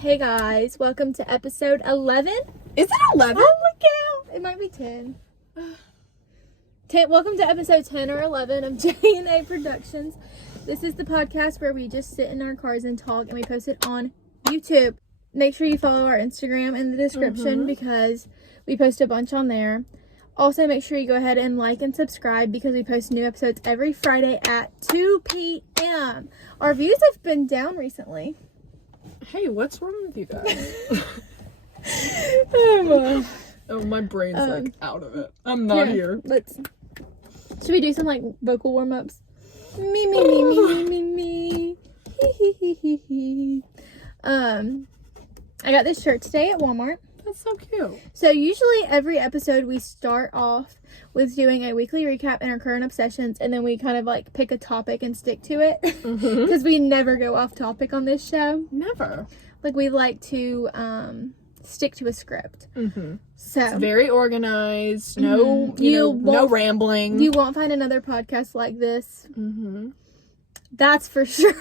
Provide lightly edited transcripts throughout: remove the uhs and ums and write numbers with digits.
Hey guys, welcome to episode 11. Is it 11? Oh, look out! It might be 10. 10. Welcome to episode 10 or 11 of J&A Productions. This is the podcast where we just sit in our cars and talk, and we post it on YouTube. Make sure you follow our Instagram in the description because we post a bunch on there. Also, make sure you go ahead and like and subscribe because we post new episodes every Friday at 2 p.m. Our views have been down recently. Hey, what's wrong with you guys? Oh, my brain's like out of it. I'm not here. Should we do some like vocal warm-ups? Me, me, me, me, me, me, me. I got this shirt today at Walmart. That's so cute. So usually every episode we start off with doing a weekly recap and our current obsessions, and then we kind of like pick a topic and stick to it because we never go off topic on this show. Never. Like we like to stick to a script. So it's very organized. No, no rambling. You won't find another podcast like this. That's for sure.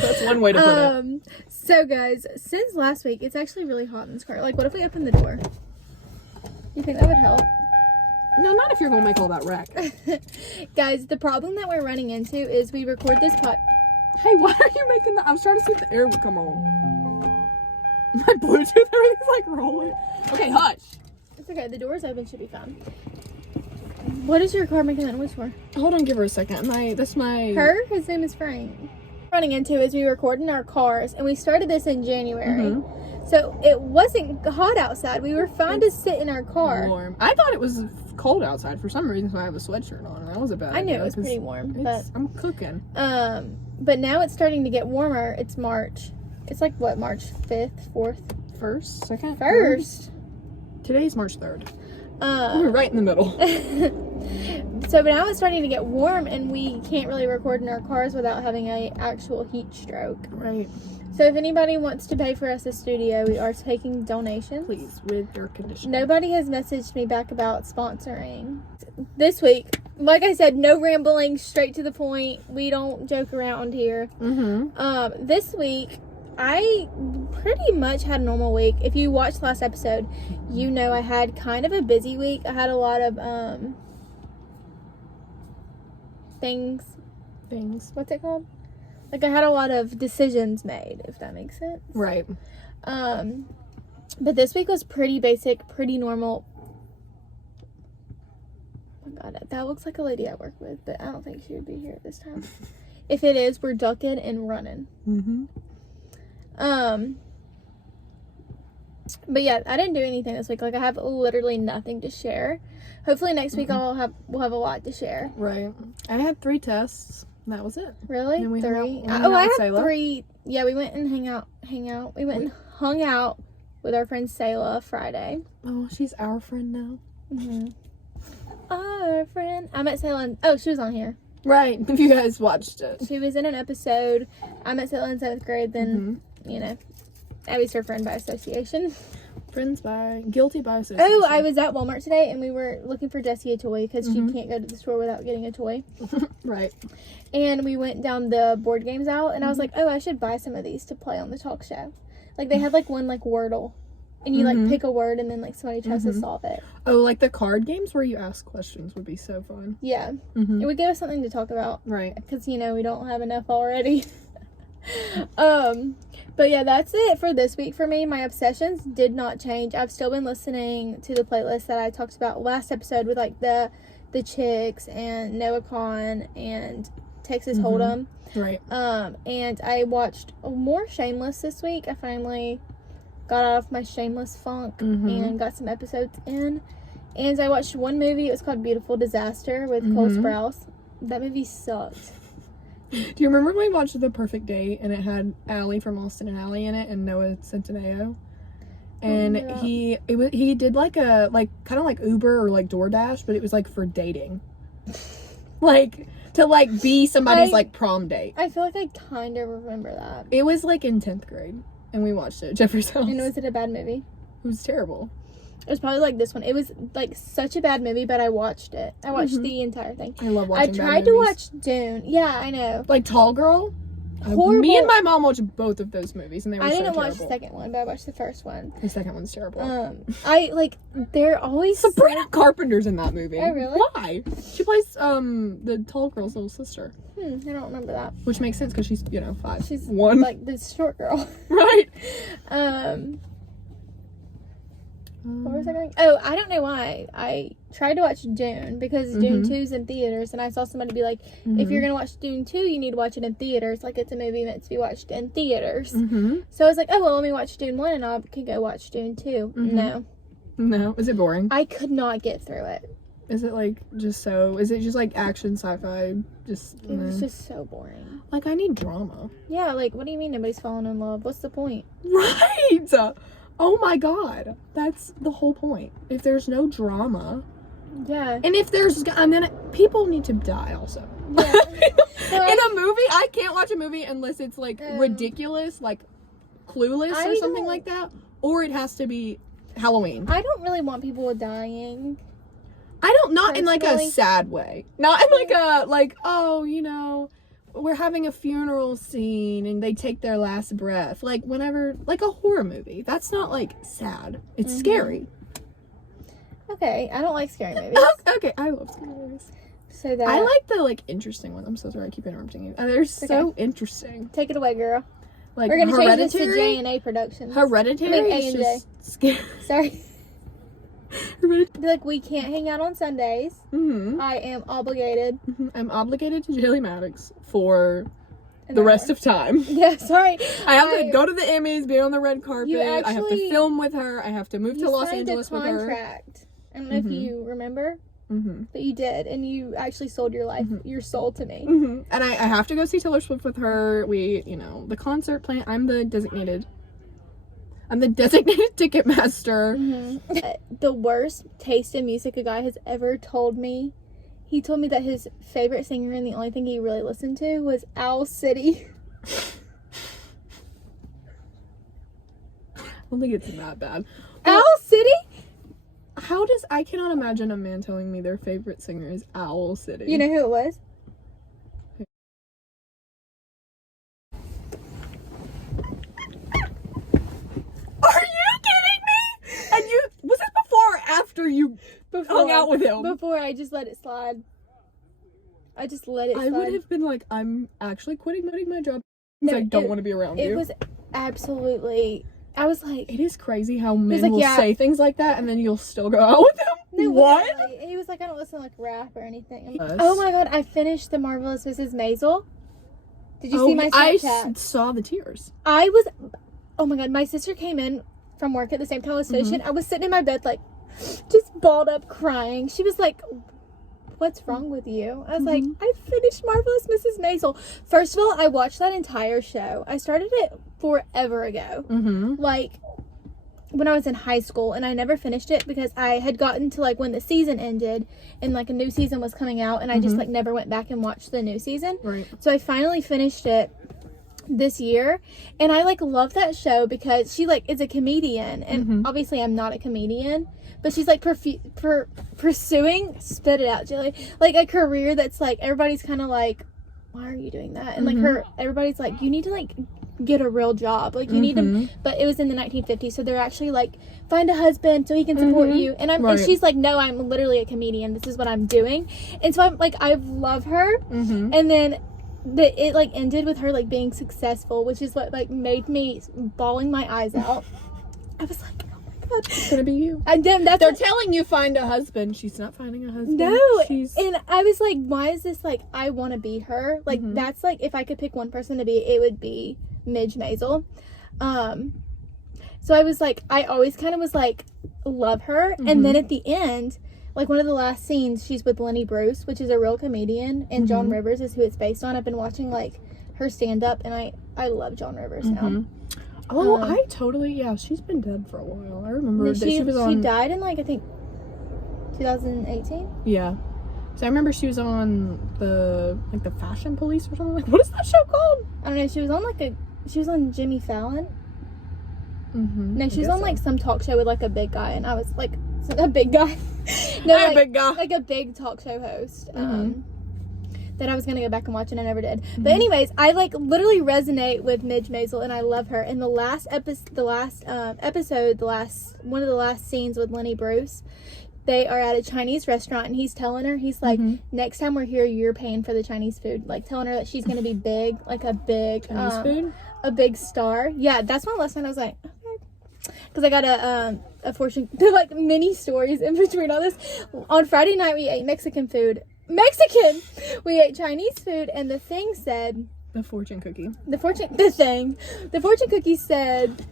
That's one way to put it. So guys, since last week, it's actually really hot in this car. Like, what if we open the door? You think that would help? No, not if you're gonna make all that wreck. Guys, the problem that we're running into is we record this Hey, why are you making that? I was trying to see if the air would come on. My Bluetooth, everything's like rolling. Okay, hush. It's okay. The door's open. Should be fine. What is your car making that noise for? Hold on, give her a second. That's my... Her? His name is Frank. Running into is we record in our cars, and we started this in January. So it wasn't hot outside. We were fine to sit in our car. Warm. I thought it was cold outside for some reason, so I have a sweatshirt on. That was a bad idea. I knew it was pretty warm, but I'm cooking. But now it's starting to get warmer. It's March. It's like what, March 5th, 4th, 1st, 2nd, 1st. Today's March 3rd. We're right in the middle. So but now it's starting to get warm, and we can't really record in our cars without having a actual heat stroke. Right. So if anybody wants to pay for us a studio, we are taking donations. Please, with air conditioning. Nobody has messaged me back about sponsoring. This week, like I said, no rambling, straight to the point. We don't joke around here. This week, I pretty much had a normal week. If you watched last episode, you know I had kind of a busy week. I had a lot of things. What's it called? Like I had a lot of decisions made, if that makes sense. Right. But this week was pretty basic, pretty normal. Oh my god, that looks like a lady I work with, but I don't think she would be here at this time. If it is, we're ducking and running. But yeah, I didn't do anything this week. Like I have literally nothing to share. Hopefully next week we'll have a lot to share. Right. I had 3 tests. That was it. Really? And we 3? I had Sayla. 3. Yeah, we went and hang out. We went and hung out with our friend Sayla Friday. Oh, she's our friend now. Our friend. I met Sayla. Oh, she was on here. Right. If you guys watched it. She was in an episode. I met Sayla in 7th grade. Then, you know, Abby's her friend by association. Guilty by association. Oh, I was at Walmart today, and we were looking for Jessie a toy because she can't go to the store without getting a toy. Right. And we went down the board games aisle, and I was like, oh, I should buy some of these to play on the talk show. Like, they had, like, one, like, Wordle. And you, like, pick a word, and then, like, somebody tries to solve it. Oh, like the card games where you ask questions would be so fun. Yeah. It would give us something to talk about. Right. Because, you know, we don't have enough already. But yeah, that's it for this week for me. My obsessions did not change. I've still been listening to the playlist that I talked about last episode with like the Chicks and Noah Kahan and Texas Hold'em. Right. And I watched more Shameless this week. I finally got out of my Shameless funk and got some episodes in. And I watched one movie. It was called Beautiful Disaster with Cole Sprouse. That movie sucked. Do you remember when we watched The Perfect Date and it had Allie from Austin and Allie in it and Noah Centineo? And he did like a kind of like Uber or like DoorDash, but it was like for dating. Like to like be somebody's like prom date. I feel like I kind of remember that. It was like in 10th grade and we watched it at Jeffrey's house. And was it a bad movie? It was terrible. It was probably like this one. It was like such a bad movie, but I watched it. I watched the entire thing. I love watching I tried to watch Dune. Yeah, I know. Like Tall Girl? horrible. Me and my mom watched both of those movies, and they were I so didn't watch terrible. the second one, but I watched the first one. The second one's terrible. They're always Sabrina Carpenter's in that movie. Oh, really? Why? She plays the tall girl's little sister. I don't remember that. Which makes sense because she's 5. She's 1. like this short girl. Right. What was I going? Oh, I don't know why. I tried to watch Dune because Dune 2's in theaters, and I saw somebody be like, if you're going to watch Dune 2, you need to watch it in theaters. Like, it's a movie meant to be watched in theaters. So I was like, oh, well, let me watch Dune 1, and I could go watch Dune 2. No. Is it boring? I could not get through it. Is it, is it just, action, sci-fi? It was just so boring. I need drama. Yeah, what do you mean nobody's falling in love? What's the point? Right! Oh my god. That's the whole point. If there's no drama. Yeah. And if there's, people need to die also. Yeah. In a movie, I can't watch a movie unless it's, ridiculous, Clueless or something like that. Or it has to be Halloween. I don't really want people dying. Not in, a sad way. Not in, we're having a funeral scene and they take their last breath. Whenever, a horror movie. That's not, sad. It's scary. Okay, I don't like scary movies. Okay, I love scary movies. So that... I like the, interesting ones. I'm so sorry I keep interrupting you. They're so interesting. Take it away, girl. We're going to change this to J&A Productions. Hereditary A and J. Scary. Sorry. We can't hang out on Sundays. I am obligated. I'm obligated to Jaylee Maddox for the rest of time. Yeah, sorry. I have to go to the Emmys, be on the red carpet. I have to film with her. I have to move to Los Angeles with her. I don't know if you remember, but you did, and you actually sold your life, your soul to me. And I have to go see Taylor Swift with her. We, the concert plan. I'm the designated ticket master. The worst taste in music a guy has ever told me. He told me that his favorite singer and the only thing he really listened to was Owl City. I don't think it's that bad. Owl City? I cannot imagine a man telling me their favorite singer is Owl City. You know who it was? Are you kidding me? And was this before or after you hung out with him? Before, I just let it slide. I would have been like, I'm actually quitting my job because I don't want to be around you. It was absolutely... I was like... It is crazy how men will say things like that and then you'll still go out with them. No, what? Literally. He was like, I don't listen to rap or anything. Oh my god, I finished The Marvelous Mrs. Maisel. Did you see my Snapchat? I saw the tears. Oh my god, my sister came in from work at the same time I was finishing. I was sitting in my bed just balled up crying. She was like, what's wrong with you? I was like, I finished Marvelous Mrs. Maisel. First of all, I watched that entire show. I started it forever ago. When I was in high school, and I never finished it because I had gotten to when the season ended and a new season was coming out, and I just never went back and watched the new season. Right. So I finally finished it this year, and I love that show because she is a comedian, and obviously I'm not a comedian, but she's pursuing, spit it out, Jilly, a career that's everybody's kind of why are you doing that? And everybody's you need to get a real job, you need to, but it was in the 1950s, so they're actually find a husband so he can support you, and and she's no, I'm literally a comedian, this is what I'm doing, and so I'm I love her, and then it ended with her being successful, which is what made me bawling my eyes out. I was like, oh my god, it's gonna be you. And then they're telling you find a husband. She's not finding a husband. No, and I was like, why is this I want to be her? That's if I could pick one person to be, it would be Midge Maisel. So I was I always kind of was love her, and then at the end, one of the last scenes, she's with Lenny Bruce, which is a real comedian, and Joan Rivers is who it's based on. I've been watching her stand up, and I love Joan Rivers now. Oh, I totally, she's been dead for a while. I remember that she was on... She died in, I think, 2018? Yeah. So I remember she was on the Fashion Police or something. What is that show called? I don't know. She was on, she was on Jimmy Fallon. No, she was on, some talk show with, a big guy, and I was, a big guy. No, a big guy. A big talk show host. that I was gonna go back and watch, and I never did. But anyways, I like literally resonate with Midge Maisel, and I love her. In the last episode, one of the last scenes with Lenny Bruce, they are at a Chinese restaurant, and he's telling her, he's like, next time we're here, you're paying for the Chinese food. Like, telling her that she's gonna be big, like a big Chinese food? A big star. Yeah, that's my lesson. I was like, okay. Because I got a fortune, like mini stories in between all this. On Friday night, we ate Mexican food. We ate Chinese food, and the thing said, the fortune cookie. The fortune cookie said,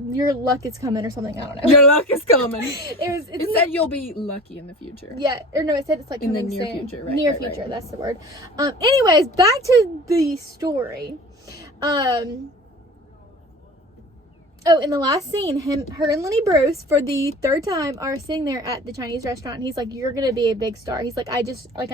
your luck is coming, or something. I don't know. Your luck is coming. It said you'll be lucky in the future. Yeah, or no, it said it's like in the coming near soon. future, right? Near future, right. That's the word. Anyways, back to the story. In the last scene, her and Lenny Bruce, for the third time, are sitting there at the Chinese restaurant, and he's like, you're gonna be a big star. He's like, I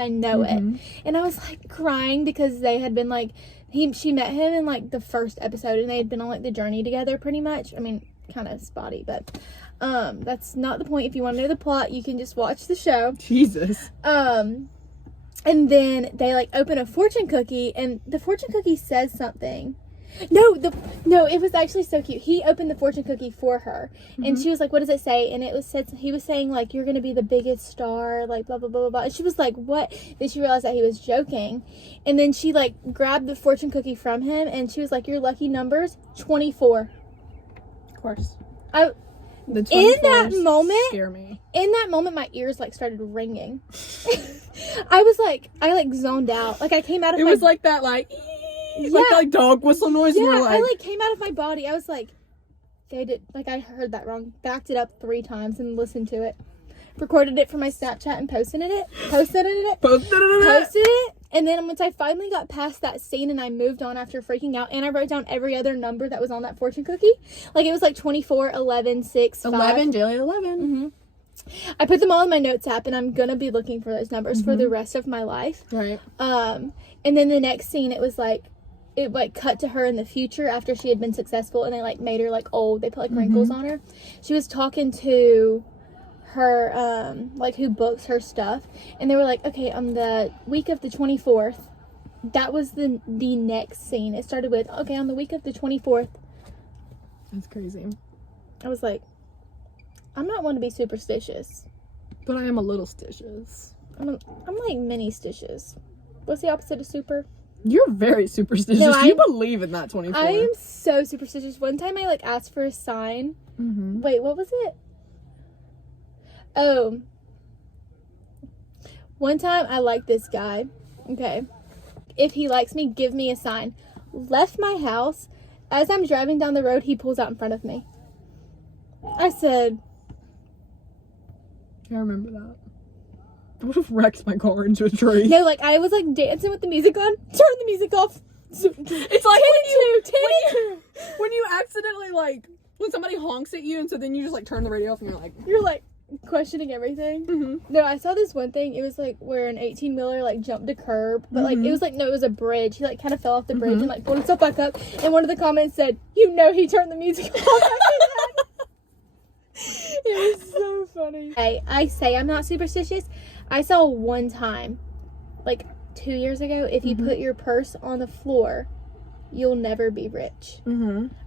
know it. And I was like crying, because they had been like, she met him in like the first episode, and they had been on like the journey together pretty much. I mean, kind of spotty, but that's not the point. If you want to know the plot, you can just watch the show. Jesus. And then they like open a fortune cookie, and the fortune cookie says something. No, it was actually so cute. He opened the fortune cookie for her, and she was like, what does it say? And he was saying like, you're gonna be the biggest star, like blah blah blah blah blah. And she was like, what? Then she realized that he was joking, and then she like grabbed the fortune cookie from him, and she was like, your lucky number's 24. Of course. In that moment, my ears like started ringing. I zoned out. Like, I came out of it was like that, like, like dog whistle noise. Yeah, and like, I like came out of my body. I was like, I heard that wrong. Backed it up 3 times and listened to it. Recorded it for my Snapchat and posted it. And then once I finally got past that scene and I moved on after freaking out, and I wrote down every other number that was on that fortune cookie. Like, it was like 24, 11, 6, 5. 11, daily 11. I put them all in my notes app, and I'm gonna be looking for those numbers for the rest of my life. Right. And then the next scene, it cut to her in the future after she had been successful, and they like made her like old. They put like wrinkles on her. She was talking to her like who books her stuff, and they were like, okay, on the week of the 24th, that was the next scene. It started with, okay, on the week of the 24th. That's crazy. I was like, I'm not one to be superstitious, but I am a little stitious. I'm like mini stitches. What's the opposite of super? You're very superstitious. No, you believe in that 24. I am so superstitious. One time I like asked for a sign. Wait, what was it? Oh. One time I liked this guy. Okay. If he likes me, give me a sign. Left my house. As I'm driving down the road, he pulls out in front of me. I said, I remember that. I would have wrecked my car into a tree. No, like, I was like dancing with the music on. Turn the music off. It's like when you accidentally, like, when somebody honks at you, and so then you just like turn the radio off, and you're like questioning everything. No, I saw this one thing. It was like where an 18-wheeler like jumped a curb, but like it was a bridge. He like kind of fell off the bridge and like pulled himself back up, and one of the comments said, he turned the music off. It was so funny. I say I'm not superstitious. I saw one time, like 2 years ago, if you put your purse on the floor, you'll never be rich.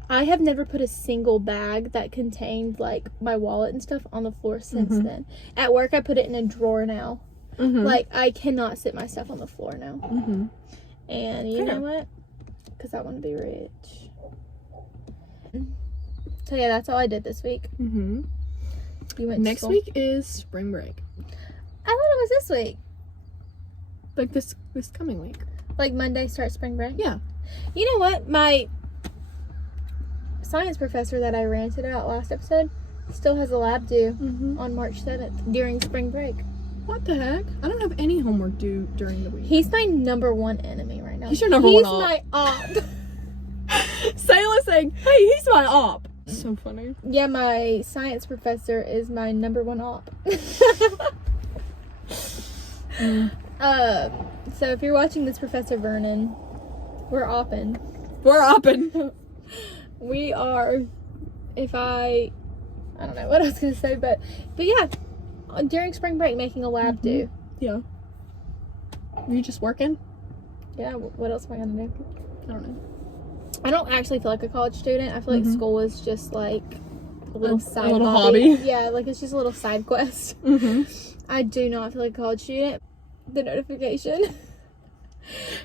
I have never put a single bag that contained like my wallet and stuff on the floor since then. At work, I put it in a drawer now. Like, I cannot sit my stuff on the floor now. And you know what? Because I want to be rich. So yeah, that's all I did this week. You went next week is spring break. I thought it was this week. Like this coming week. Like Monday starts spring break? Yeah. You know what? My science professor that I ranted about last episode still has a lab due on March 7th during spring break. What the heck? I don't have any homework due during the week. He's my number one enemy right now. He's your number one op. He's my op. Sayla saying, hey, he's my op. So funny. Yeah, my science professor is my number one op. So if you're watching this, Professor Vernon, we're opping. We're opping. We are. I don't know what I was gonna say, but yeah, during spring break, making a lab due. Yeah. Are you just working? Yeah, what else am I gonna do? I don't know. I don't actually feel like a college student. I feel like school is just like a little side hobby. Yeah, like it's just a little side quest. I do not feel like a college student. The notification.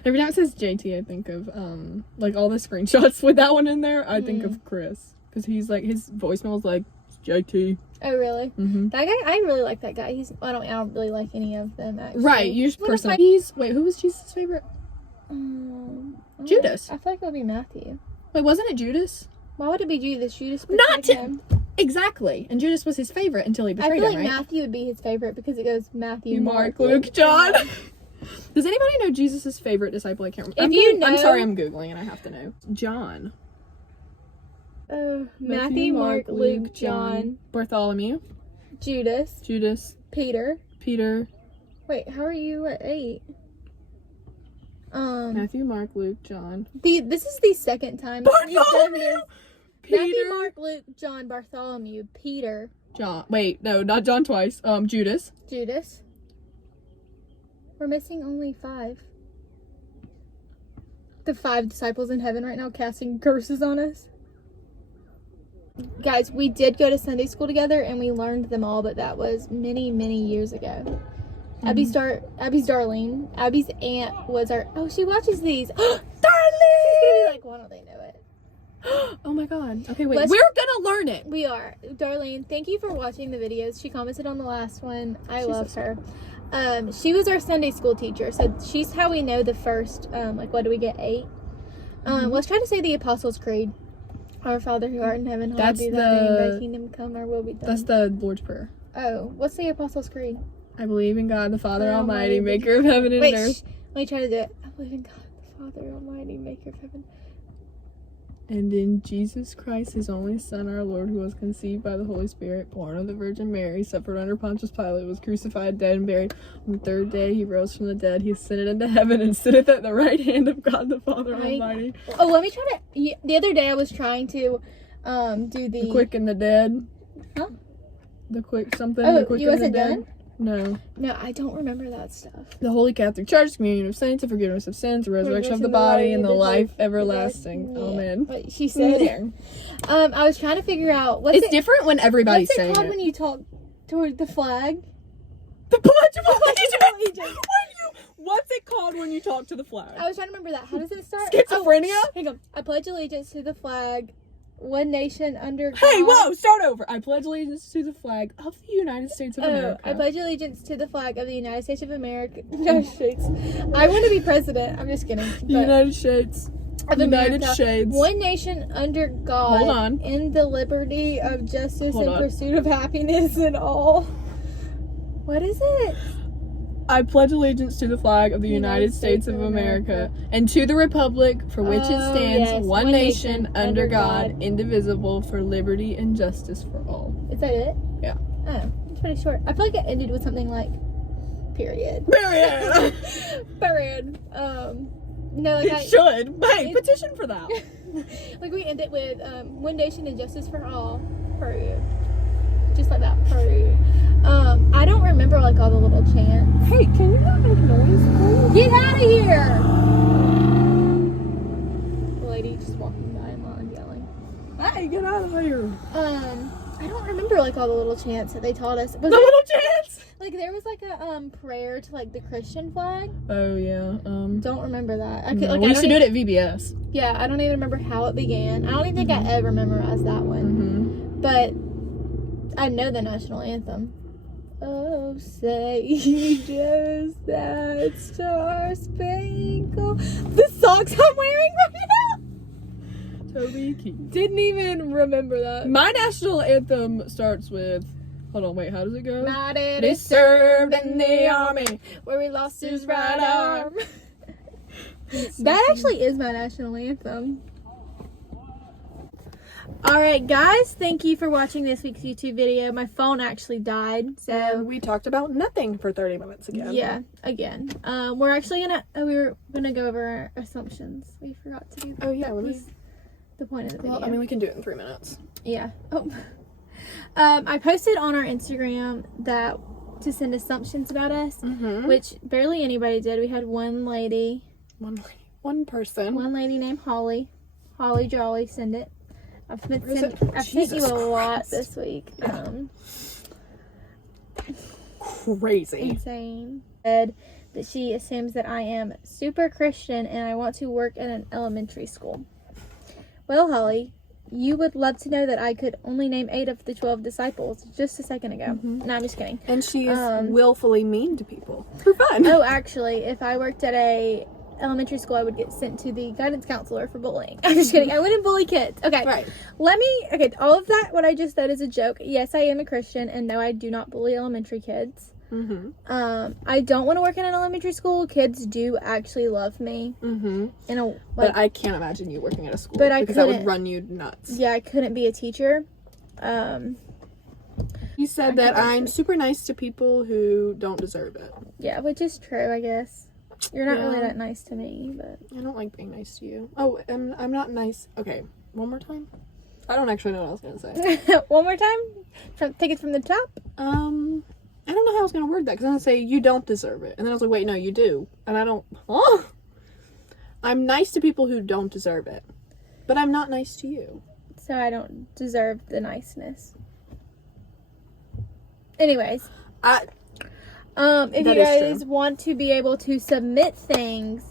Every time it says JT, I think of like all the screenshots with that one in there. I think of Chris, because he's like, his voicemail is like JT. Oh really? That guy, I really like that guy. I don't really like any of them actually. Right, you just personally. Wait, who was Jesus' favorite? Judas. I feel like it would be Matthew. Wait, wasn't it Judas? Why would it be Judas? Judas Not him. Exactly. And Judas was his favorite until he betrayed him, I feel like right? Matthew would be his favorite because it goes Matthew, Mark, Luke, John. Does anybody know Jesus' favorite disciple? I can't remember. I'm sorry, I'm Googling and I have to know. John. Matthew, Mark, Luke, John. Bartholomew. Judas. Peter. Wait, how are you at 8? Matthew, Mark, Luke, John. This is the second time you've done this. Peter. Matthew, Mark, Luke, John, Bartholomew, Peter. John. Wait, no, not John twice. Judas. We're missing only 5. The 5 disciples in heaven right now casting curses on us. Guys, we did go to Sunday school together and we learned them all, but that was many, many years ago. Abby's Darlene. Abby's aunt was our... Oh, she watches these. Darlene! She's gonna be like, why don't they know it? Oh my god. Okay, wait. We're gonna learn it. We are. Darlene, thank you for watching the videos. She commented on the last one. I love her. She was our Sunday school teacher, so she's how we know the first, like, what do we get, 8? Let's try to say the Apostles' Creed. Our Father who art in heaven, hallowed be thy name, thy kingdom come, our will be done. That's the Lord's Prayer. Oh, what's the Apostles' Creed? I believe in God, the Father Almighty, maker of heaven and earth. Let me try to do it. I believe in God, the Father Almighty, maker of heaven. And in Jesus Christ, his only Son, our Lord, who was conceived by the Holy Spirit, born of the Virgin Mary, suffered under Pontius Pilate, was crucified, dead, and buried. On the 3rd day, he rose from the dead. He ascended into heaven and sitteth at the right hand of God, the Father Almighty. Oh, let me try to... The other day, I was trying to do the quick and the dead. Huh? The quick something. Oh, the quick you and wasn't the dead. done? No, I don't remember that stuff. The Holy Catholic Church, communion of saints, the forgiveness of sins, the resurrection of the body, and the life everlasting. Amen. What she said. I was trying to figure out it's different when everybody's saying it. What's it called when you talk toward the flag? The Pledge of Allegiance. What's it called when you talk to the flag? I was trying to remember that. How does it start? Schizophrenia? Oh, hang on. I pledge allegiance to the flag. One nation under God. Hey, whoa, start over. I pledge allegiance to the flag of the United States of America. I pledge allegiance to the flag of the United States of America. United States. I want to be president. I'm just kidding. The United States. Of United America. States. One nation under God. Hold on. In the liberty of justice and pursuit of happiness and all. What is it? I pledge allegiance to the flag of the United States of America and to the republic for which it stands, one nation, under God, indivisible, for liberty and justice for all. Is that it? Yeah. Oh, it's pretty short. I feel like it ended with something like, period. Period! Period. No, like it should. Hey, petition for that. Like we end it with, one nation and justice for all. Period. Just like that. Period. I don't remember like all the little chants. Hey, can you not make noise, please? Get out of here! The lady just walking by and I'm yelling. Hey, get out of here! I don't remember like all the little chants that they taught us. The little chants? Like there was like a prayer to like the Christian flag. Oh yeah. Don't remember that. We used to do it at VBS. Yeah, I don't even remember how it began. I don't even think I ever memorized that one. But I know the national anthem. Oh, say just that star spangled. The socks I'm wearing right now. Toby Keith. Didn't even remember that. My national anthem starts with. Hold on, wait. How does it go? My daddy He served in the army where he lost his right arm. That actually is my national anthem. Alright guys, thank you for watching this week's YouTube video. My phone actually died, so we talked about nothing for 30 minutes again. Yeah, again. We're actually gonna we were gonna go over our assumptions. We forgot to do that. Oh yeah, what was the point of the video? Well, I mean we can do it in 3 minutes. Yeah. Oh. I posted on our Instagram that to send assumptions about us, Mm-hmm. which barely anybody did. We had one lady. One person. One lady named Holly. Holly Jolly, send it. I've sent Jesus you a lot Christ. this week. Crazy. Insane. Said that she assumes that I am super Christian and I want to work in an elementary school. Well, Holly, you would love to know that I could only name 8 of the 12 disciples just a second ago. Mm-hmm. No, I'm just kidding. And she is willfully mean to people for fun. Oh, actually, if I worked at a elementary school, I would get sent to the guidance counselor for bullying. I'm just kidding. I wouldn't bully kids. Okay. Right. All of that, what I just said is a joke. Yes, I am a Christian, and no, I do not bully elementary kids. Mm-hmm. I don't want to work in an elementary school. Kids do actually love me. Mm-hmm. But I can't imagine you working at a school because that would run you nuts. Yeah, I couldn't be a teacher. He said that I'm super nice to people who don't deserve it. Yeah, which is true, I guess. You're not really that nice to me, but I don't like being nice to you. Oh, and I'm not nice. Okay, one more time. I don't actually know what I was gonna say. One more time. Take it from the top. I don't know how I was gonna word that because I'm gonna say you don't deserve it, and then I was like, wait, no, you do, and I don't. Oh, I'm nice to people who don't deserve it, but I'm not nice to you. So I don't deserve the niceness. Anyways, if you guys want to be able to submit things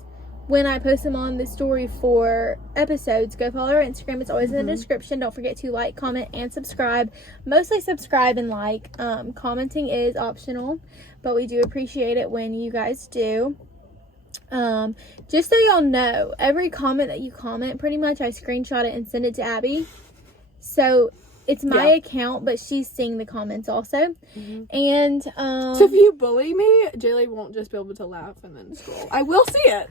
when I post them on the story for episodes, go follow our Instagram. It's always in the description. Don't forget to like, comment, and subscribe. Mostly subscribe and like. Commenting is optional, but we do appreciate it when you guys do. Just so y'all know, every comment that you comment, pretty much I screenshot it and send it to Abby. So it's my account, but she's seeing the comments also. And so if you bully me, Jaylee won't just be able to laugh and then scroll. I will see it.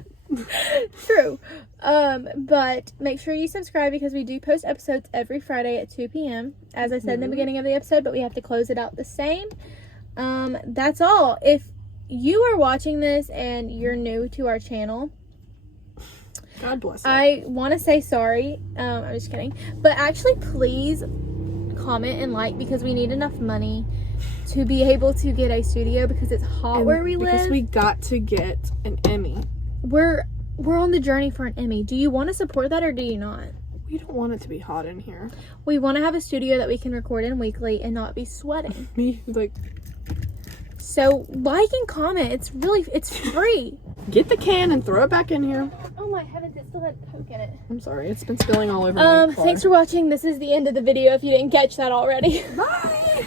True. But make sure you subscribe because we do post episodes every Friday at 2 p.m. As I said in the beginning of the episode, but we have to close it out the same. That's all. If you are watching this and you're new to our channel, God bless you. I want to say sorry. I'm just kidding. But actually, please comment and like because we need enough money to be able to get a studio because it's hot where we live. Because we got to get an Emmy. We're on the journey for an Emmy. Do you want to support that or do you not? We don't want it to be hot in here. We want to have a studio that we can record in weekly and not be sweating. Me, like... So, like and comment. It's free. Get the can and throw it back in here. Oh my heavens, it still had Coke in it. I'm sorry, it's been spilling all over my car. Thanks for watching. This is the end of the video if you didn't catch that already. Bye!